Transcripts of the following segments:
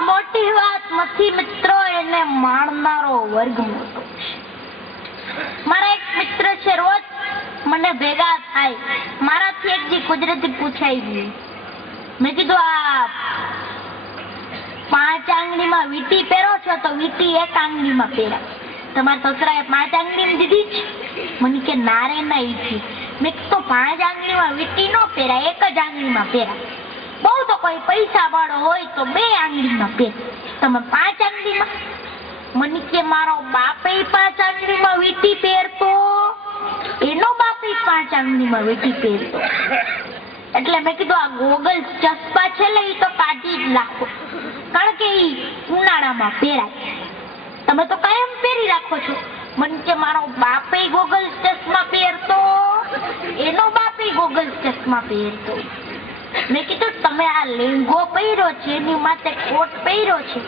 મોટી વાત નથી મિત્રો, એને માણનારો વર્ગ મોટો છે. મારા એક મિત્ર છે, રોજ મને ભેગા થાય, મારાથી એક જી કુદરતી પૂછાઈ ગયું. મેં કીધું આ 5 આંગળીમાં વીંટી પહેરો છો તો વીંટી 1 આંગળીમાં પહેરાય, તમારા સસરાએ 5 આંગળી દીધી છે? મને કે ના રે ના ઈથી. મેં કીધું 5 આંગળીમાં વીંટી નો પહેરાય, 1 જ આંગળીમાં પહેરાય. બહુ તો કોઈ પૈસા વાળો હોય તો 2 આંગળીમાં પહેરે, તમે 5 આંગળીમાં? મને કે મારો બાપે 5 આંગળીમાં વીંટી પહેરતો, એનો બાપે 5 આંગળીમાં વીંટી પહેરતો. એટલે મેં કીધું આ ગોગલ્સ ચશ્મા છે ને એ તો કાઢી જ નાખો, કારણ કે ઈ ઉનાળામાં પહેરાય, તમે તો કાયમ પહેરી રાખો છો. મને કે મારો બાપે ગોગલ્સ ચશ્મા પહેરતો, એનો બાપે ગોગલ્સ ચશ્મા પહેરતો. મેં કીધું તમે આ લેંગો પહેર્યો છે એની માથે કોટ પહેર્યો છે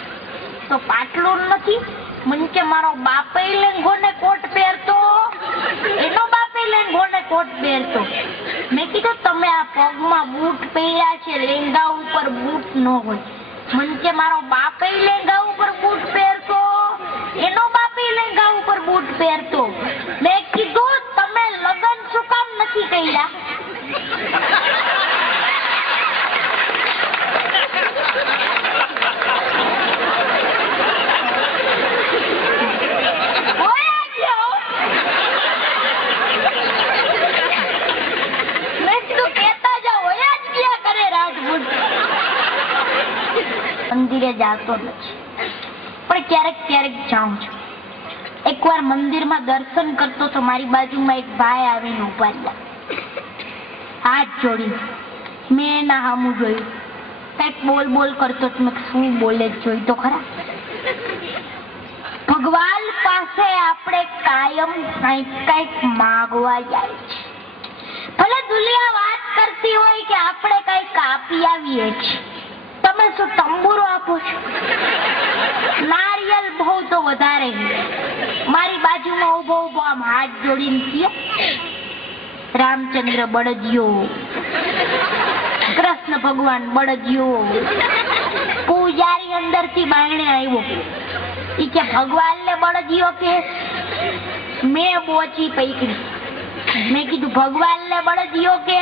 તો પાટલું નથી? મને કે મારો બાપે લેંગો ને કોટ પહેરતો, એનો બાપે લેંગો ને કોટ પહેરતો. મેં કીધું તમે આ પગમાં બૂટ પહેર્યા છે, લેંગા ઉપર બૂટ ન હોય. મને કે મારો બાપે લેંગા ઉપર બૂટ પહેરતો, એનો બાપે લેંગા ઉપર બૂટ પહેરતો. મેં કીધું તમે લગન શું કામ નથી કર્યા? મંદિરે જાતો નથી, પણ ક્યારેક ક્યારેક જાઉં છું. એકવાર મંદિરમાં દર્શન કરતો તો મારી બાજુમાં એક ભાઈ આવીને ઉભા રહ્યા, હાથ જોડી. મેં એના સામું જોયું, કઈક બોલ બોલ કરતો. મેં શું બોલે જોઈ તો ખરા. ભગવાન પાસે આપણે કાયમ કઈક કઈક માગવા જાય છે. ભલે દુનિયા વાત કરતી હોય કે આપણે કઈક આપી આવીએ છીએ. તમે શું તંબુરો આપો છો? નારિયેલ બહુ તો વધારે. મારી બાજુમાં ઉભો ઉભો આમ હાથ જોડીને કહે, રામચંદ્ર બળદિયો, કૃષ્ણ ભગવાન બળદિયો. પૂજારી અંદર થી બાયણે આવ્યો, ઈ કે ભગવાન ને બળદિયો કે? મેં બોચી પૈકડી. મેં કીધું ભગવાન ને બળદિયો કે?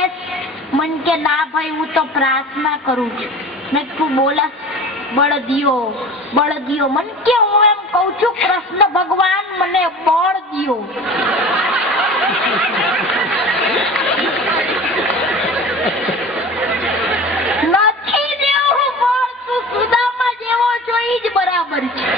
મન કે ના ભાઈ હું તો પ્રાર્થના કરું છું. મેં તું બોલસ બળદિયો બળદિયો. મન કે હું એમ કઉ છું કૃષ્ણ ભગવાન મને બળ દિયો. નથી દેવું બળ, તું સુદામા જેવો છો ઈ જ બરાબર છે.